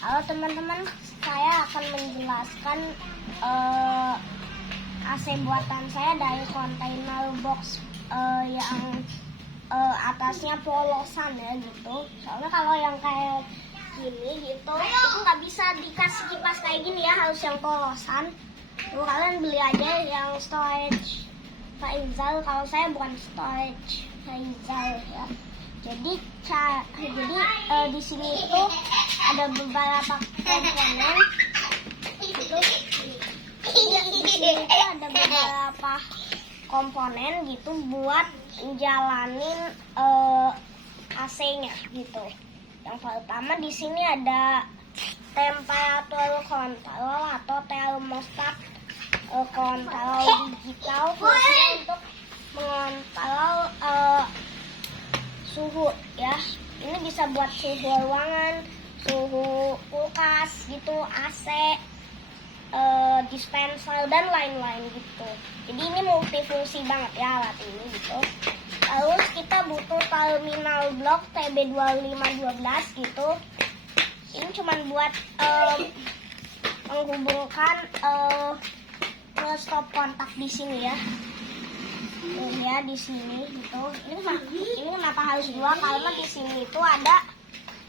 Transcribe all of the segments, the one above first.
Halo teman-teman, saya akan menjelaskan AC buatan saya dari kontainer box yang atasnya polosan ya gitu. Soalnya kalau yang kayak gini gitu itu nggak bisa dikasih kipas kayak gini ya, harus yang polosan. Tuh, kalian beli aja yang storage Faizal. Kalau saya bukan storage Faizal ya. Jadi di sini itu ada beberapa komponen. Di sini itu ada beberapa komponen gitu buat jalanin AC-nya gitu. Yang pertama di sini ada temperature control atau thermostat kontrol digital, fungsinya untuk mengontrol suhu ya. Ini bisa buat suhu ruangan, suhu kulkas gitu, AC, dispenser dan lain-lain gitu. Jadi ini multifungsi banget ya alat ini gitu. Terus kita butuh terminal blok TB2512 gitu. Ini cuma buat menghubungkan ke stop kontak di sini ya. Ya di sini gitu. Ini kenapa harus dua? Karena di sini itu ada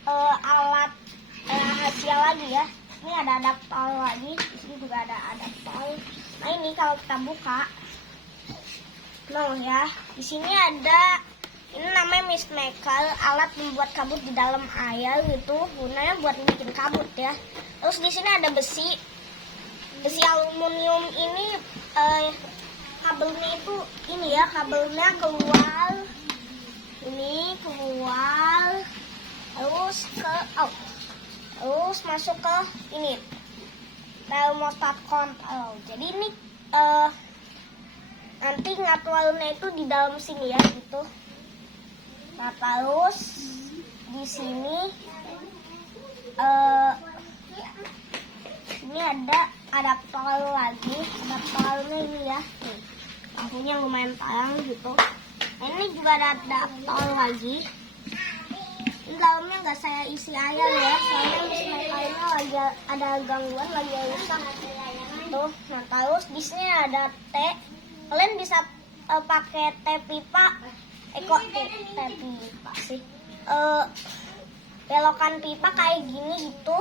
alat rahasia lagi ya. Ini ada adaptor lagi. Di sini juga ada adaptor. Nah ini kalau kita buka, ya. Di sini ada ini namanya mist maker, alat membuat kabut di dalam air gitu. Gunanya buat bikin kabut ya. Terus di sini ada besi aluminium ini. Kabelnya itu ini ya, kabelnya keluar terus masuk ke ini thermostat control. Jadi ini nanti ngaturnya itu di dalam sini ya gitu. Nah terus di sini ini ada adaptor lagi. Adaptornya ini ya, lampunya lumayan terang gitu. Nah, ini juga ada adaptor lagi. Ini dalamnya nggak saya isi air ya, soalnya mesinnya lagi ada gangguan, lagi rusak tuh. Nah terus di sini ada T. Kalian bisa pakai T pipa, kok T pipa sih, belokan pipa kayak gini gitu,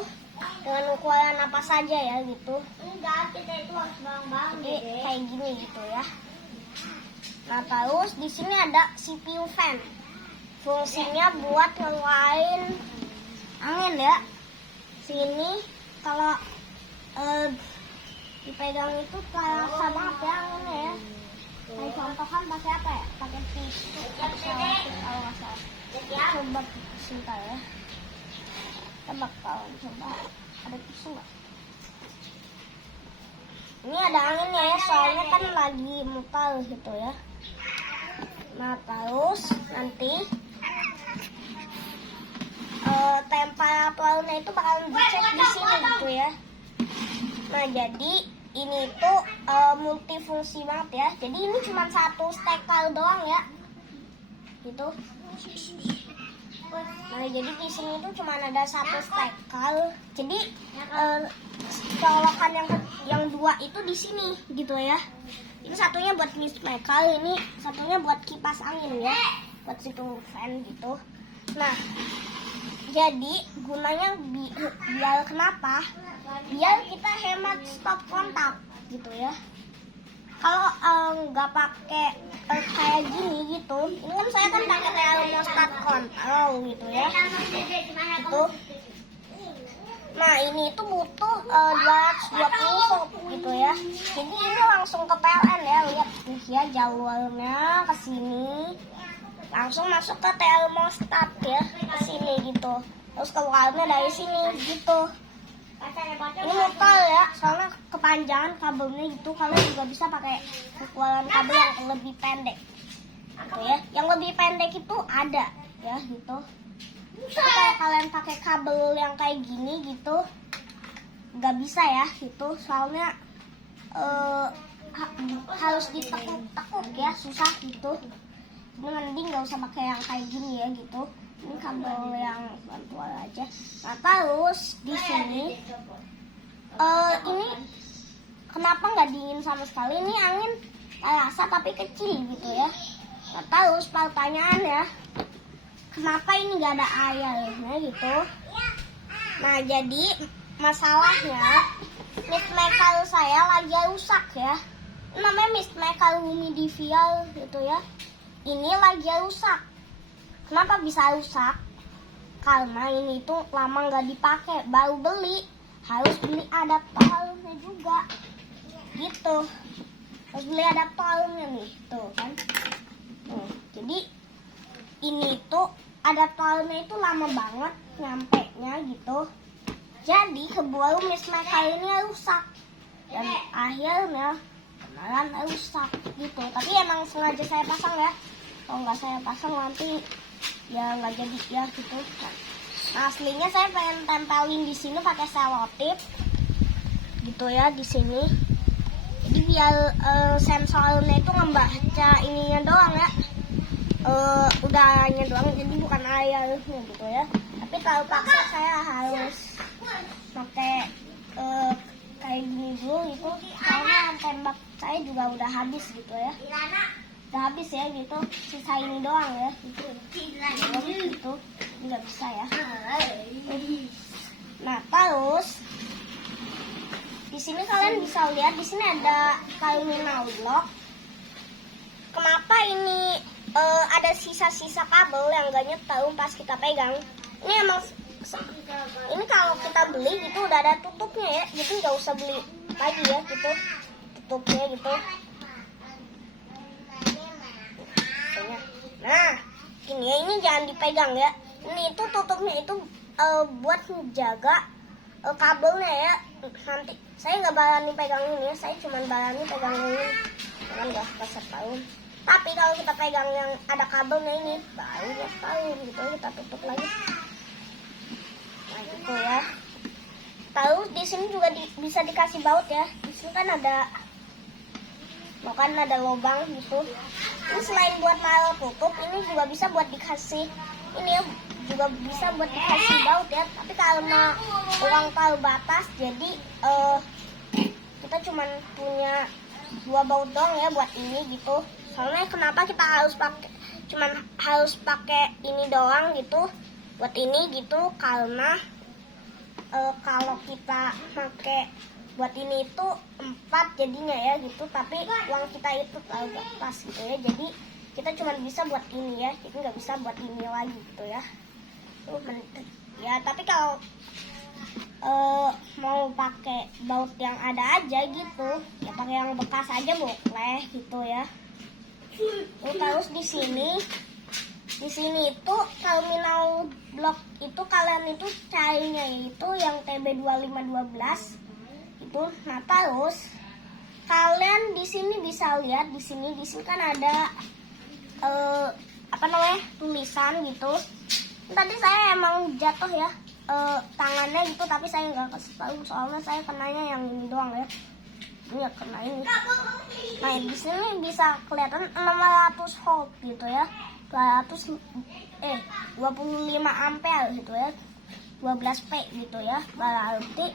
dengan ukuran apa saja ya gitu. Enggak, kita itu harus bareng-bareng kayak gini gitu ya. Nah terus di sini ada CPU fan, fungsinya buat ngeluarin angin ya. Sini kalau dipegang itu terasa banget ya anginnya ya. Kayak contohkan pakai apa ya? Pakai tisu atau kalau nggak salah. Coba sebentar ya. Coba ada tisu nggak? Ini ada anginnya ya, soalnya kan lagi muter gitu ya. Nah terus nanti temperaturnya itu bakal dicek di sini gitu ya. Nah jadi ini tuh multifungsi banget ya. Jadi ini cuma satu steker doang ya gitu. Nah jadi di sini tuh cuma ada satu steker. Jadi colokan yang dua itu di sini gitu ya. Ini satunya buat mist maker, ini satunya buat kipas angin ya, buat situ fan gitu. Nah jadi gunanya biar kenapa? Biar kita hemat stop kontak gitu ya. Kalau nggak pakai kayak gini gitu, ini kan saya kan pakai thermostat control gitu ya. Gitu. Nah ini itu butuh 220 volt gitu ya. Jadi ini langsung ke PLN ya, lihat nih ya jalurnya ke sini, langsung masuk ke thermostat ya, ke sini gitu. Terus keluarnya dari sini gitu. Ini muter ya, soalnya kepanjangan kabelnya gitu. Kalian juga bisa pakai ukuran kabel yang lebih pendek gitu ya. Yang lebih pendek itu ada ya gitu. Kalau kalian pakai kabel yang kayak gini gitu nggak bisa ya gitu, soalnya harus ditekuk-tekuk ya, susah gitu. Jadi mending nggak usah pakai yang kayak gini ya gitu. Ini kabel yang virtual aja. Nah terus di sini ini kenapa nggak dingin sama sekali? Ini angin terasa tapi kecil gitu ya. Nah terus pertanyaannya, kenapa ini nggak ada airnya gitu? Nah jadi masalahnya mist maker saya lagi rusak ya. Ini namanya mist maker humidifier gitu ya. Ini lagi rusak. Kenapa bisa rusak? Karena ini tuh lama nggak dipakai, baru beli, harus beli adaptornya juga, gitu. Harus beli adaptornya nih, tuh kan. Jadi ini tuh adaptornya itu lama banget nyampe nya gitu. Jadi keburu mist maker ini rusak dan akhirnya beneran rusak gitu. Tapi emang sengaja saya pasang ya. Kalau nggak saya pasang nanti ya nggak jadi ya gitu. Nah, aslinya saya pengen tempelin di sini pakai selotip gitu ya di sini. Jadi biar sensornya itu ngebaca ininya doang ya, udaranya doang, jadi bukan airnya gitu ya. Tapi kalau paksa saya harus pakai kayak gini dulu gitu, soalnya tembak saya juga udah habis gitu ya. Udah habis ya gitu, sisa ini doang ya gitu, gitu. Nggak bisa ya. Nah terus di sini kalian bisa lihat di sini ada terminal block. Kenapa ini ada sisa-sisa kabel yang gak nyetrum pas kita pegang? Ini emang ini kalau kita beli gitu udah ada tutupnya ya, jadi nggak usah beli lagi ya gitu, tutupnya gitu. Nah, ini jangan dipegang ya. Ini itu tutupnya itu buat menjaga kabelnya ya. Nanti saya nggak berani pegang ini ya, saya cuma berani pegang ini. Jangan nggak kasar tahun. Tapi kalau kita pegang yang ada kabelnya ini, baru ya tahun gitu, kita tutup lagi. Nah gitu ya. Tahu di sini juga bisa dikasih baut ya. Di sini kan ada, bahkan ada lubang gitu. Ini selain buat taruh tutup, ini juga bisa buat dikasih ini ya, juga bisa buat dikasih baut ya. Tapi karena uang taruh batas, jadi kita cuma punya 2 baut doang ya buat ini gitu. Soalnya kenapa kita harus pakai, cuman harus pakai ini doang gitu buat ini gitu, karena kalau kita pakai buat ini itu 4 jadinya ya gitu, tapi uang kita itu agak pas gitu ya, jadi kita cuma bisa buat ini ya, jadi nggak bisa buat ini lagi gitu ya. Ya tapi kalau mau pakai baut yang ada aja gitu ya, pakai yang bekas aja boleh gitu ya. Terus di sini itu terminal blok itu kalian itu carinya itu yang TB2512 itu. Nah terus kalian di sini bisa lihat di sini kan ada apa namanya, tulisan gitu. Tadi saya emang jatuh ya tangannya gitu, tapi saya nggak kasih tahu soalnya saya kenanya yang ini doang ya. Ini ya kena ini. Nah di sini bisa kelihatan 600 volt gitu ya, 25 ampere gitu ya, 12P gitu ya. Berarti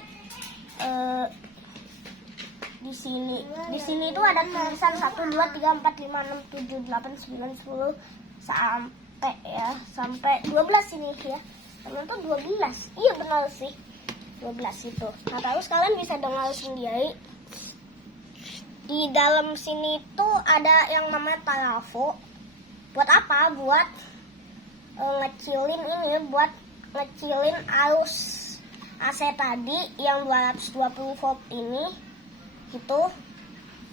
di sini itu ada tulisan 1 2 3 4 5 6 7 8 9 10 sampai ya, sampai 12 ini ya. Teman tuh 12. Iya benar sih. 12 itu. Nah, terus kalian bisa dengar sendiri. Di dalam sini tuh ada yang namanya parafo. Buat apa? Buat ngecilin ini, buat ngecilin arus AC tadi yang 220 volt ini gitu.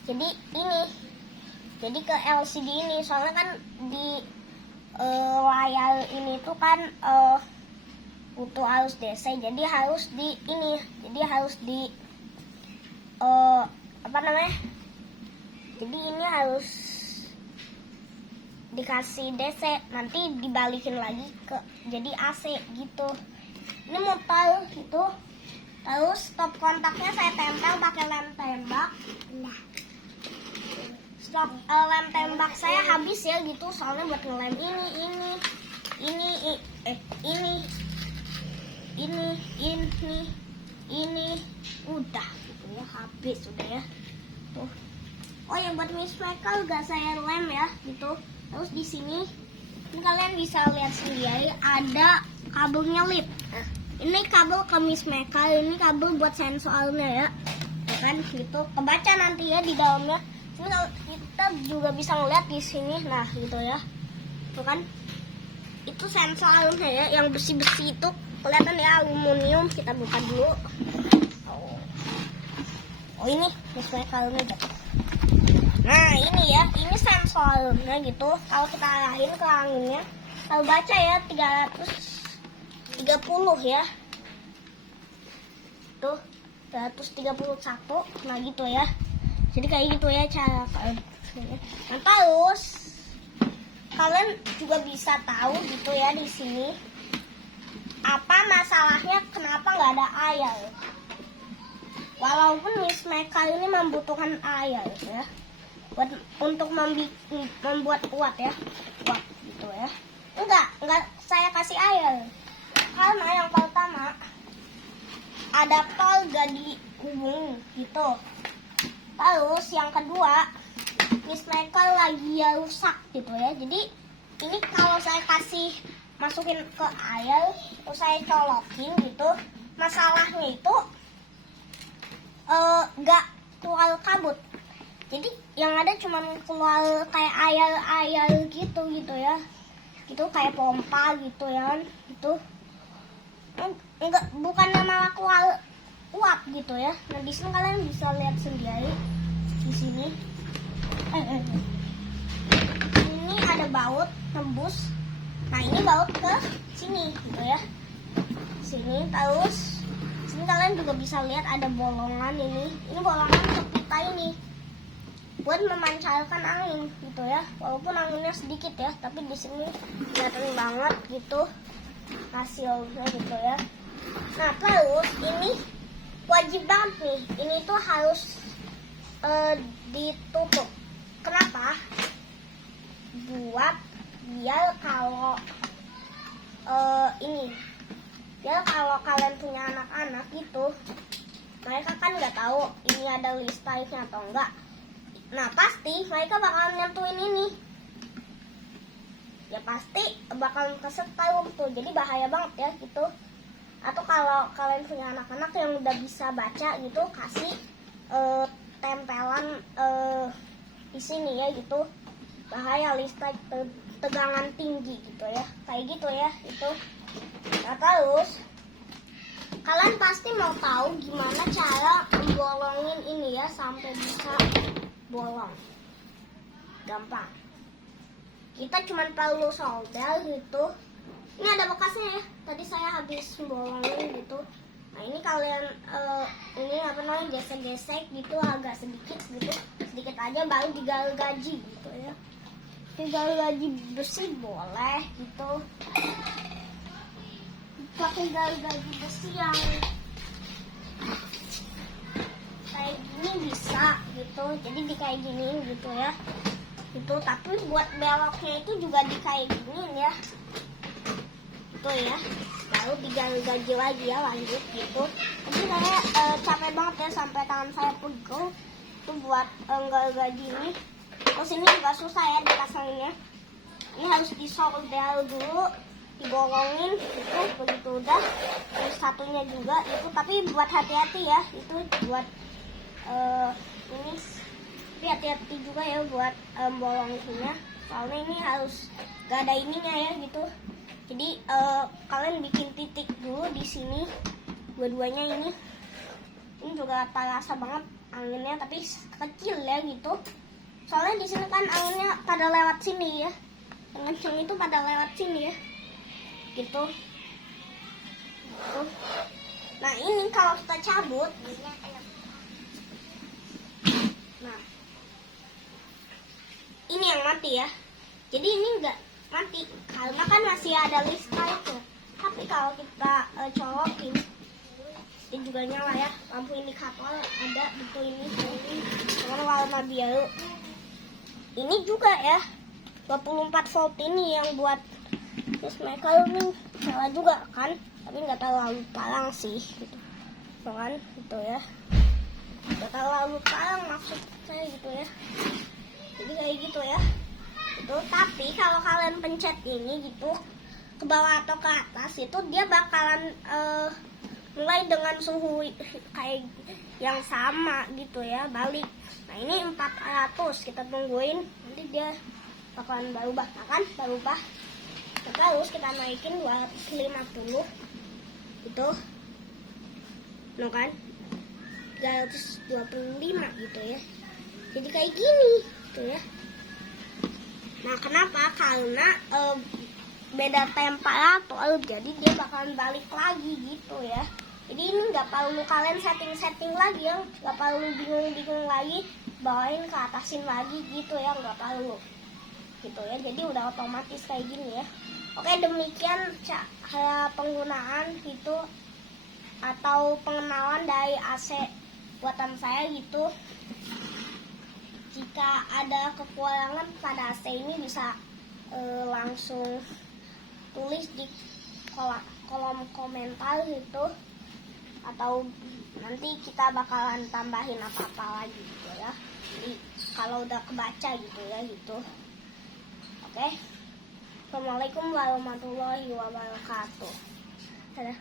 Jadi ini, jadi ke LCD ini, soalnya kan di layar ini tuh kan butuh arus DC, jadi harus di ini, jadi harus di apa namanya, jadi ini harus dikasih DC, nanti dibalikin lagi ke jadi AC gitu. Ini motor gitu. Terus stop kontaknya saya tempel pakai lem tembak. Nah, stop lem tembak saya habis ya gitu, soalnya buat ngelem ini ini udah gitu ya, habis sudah ya tuh. Oh ya, buat Miss Michael gak saya lem ya gitu. Terus di sini ini kalian bisa lihat sendiri ada kabelnya lip. Nah, ini kabel ke Miss Michael, ini kabel buat sensornya ya, kan gitu. Kebaca nanti ya di dalamnya. Ini kita juga bisa ngeliat di sini, nah gitu ya, tuh kan. Itu sensornya ya, yang besi-besi itu kelihatan ya, aluminium. Kita buka dulu. Oh ini Miss Michaelnya gitu. Nah ini ya, ini sensornya gitu. Kalau kita arahin ke anginnya, kalau baca ya 330 ya. Tuh 331. Nah gitu ya. Jadi kayak gitu ya cara kalian. Nah terus kalian juga bisa tahu gitu ya di sini apa masalahnya, kenapa nggak ada air. Walaupun Miss Michael ini membutuhkan air ya, untuk membuat kuat ya, kuat gitu ya. Enggak saya kasih air karena yang pertama adaptor gak dihubung gitu. Terus yang kedua, Miss Michael lagi ya rusak gitu ya. Jadi ini kalau saya kasih masukin ke air, terus saya colokin gitu, masalahnya itu gak keluar kabut. Jadi yang ada cuma keluar kayak air gitu ya, gitu kayak pompa gitu ya, gitu. Enggak, bukannya malah keluar uap gitu ya. Nah di sini kalian bisa lihat sendiri di sini. Ini ada baut tembus. Nah ini baut ke sini gitu ya, sini. Terus sini kalian juga bisa lihat ada bolongan ini. Ini bolongan untuk kita ini buat memancarkan angin gitu ya. Walaupun anginnya sedikit ya, tapi di sini kelihatan banget gitu hasilnya gitu ya. Nah terus ini wajib banget nih, ini tuh harus ditutup. Kenapa? Buat biar kalau biar kalau kalian punya anak-anak gitu, mereka kan nggak tahu ini ada listriknya atau enggak. Nah pasti mereka bakal nyentuhin ini, ya pasti bakal kesetrum tuh. Jadi bahaya banget ya gitu. Atau kalau kalian punya anak-anak yang udah bisa baca gitu, kasih tempelan di sini ya gitu. Bahaya, listrik tegangan tinggi gitu ya, kayak gitu ya itu. Nah terus kalian pasti mau tahu gimana cara membolongin ini ya sampai bisa bolong. Gampang, kita cuma perlu solder gitu. Ini ada bekasnya ya, tadi saya habis bolongin gitu. Nah ini kalian ini apa namanya, gesek-gesek gitu agak sedikit gitu, sedikit aja, baru digargaji gitu ya. Digargaji besi boleh gitu, pakai gargaji besi yang kayak gini bisa gitu. Jadi di kayak gini gitu ya gitu. Tapi buat beloknya itu juga di kayak gini ya gitu ya, baru digargaji lagi ya, lanjut gitu. Jadi saya capek banget ya, sampai tangan saya pegel tuh buat gargaji ini. Terus ini juga susah ya dipasangnya, ini harus disolder dulu, dibolongin gitu. Begitu udah, terus satunya juga itu. Tapi buat hati-hati ya, itu buat ini, tapi hati-hati juga ya buat bolongnya, soalnya ini harus gak ada ininya ya gitu. Jadi kalian bikin titik dulu di sini, dua-duanya ini. Ini juga terasa banget anginnya, tapi kecil ya gitu. Soalnya di sini kan anginnya pada lewat sini ya, kencang itu pada lewat sini ya, gitu. Nah ini kalau kita cabut, nah ini yang mati ya. Jadi ini enggak mati karena kan masih ada listriknya. Tapi kalau kita colokin, ini juga nyala ya, lampu indikator ada gitu ini warna biru. Ini juga ya 24 volt ini yang buat Miss Michael nih salah juga kan, tapi nggak terlalu parang sih gitu kan, gitu ya, nggak terlalu parang maksud saya gitu ya, jadi kayak gitu ya itu. Tapi kalau kalian pencet ini gitu ke bawah atau ke atas itu dia bakalan mulai dengan suhu kayak yang sama gitu ya, balik. Nah ini 400, kita tungguin nanti dia bakalan berubah, nah kan berubah. Terus kita naikin 250 itu, no kan 325 gitu ya, jadi kayak gini gitu ya. Nah kenapa? Karena beda temperatur, jadi dia bakalan balik lagi gitu ya. Jadi ini nggak perlu kalian setting lagi ya, nggak perlu bingung lagi bawain ke atasin lagi gitu ya, nggak perlu gitu ya. Jadi udah otomatis kayak gini ya. Oke, demikian cara penggunaan gitu atau pengenalan dari AC buatan saya gitu. Jika ada kekurangan pada AC ini bisa langsung tulis di kolom komentar gitu, atau nanti kita bakalan tambahin apa-apa lagi gitu ya. Jadi kalau udah kebaca gitu ya gitu. Oke. Assalamualaikum warahmatullahi wabarakatuh. Dadah.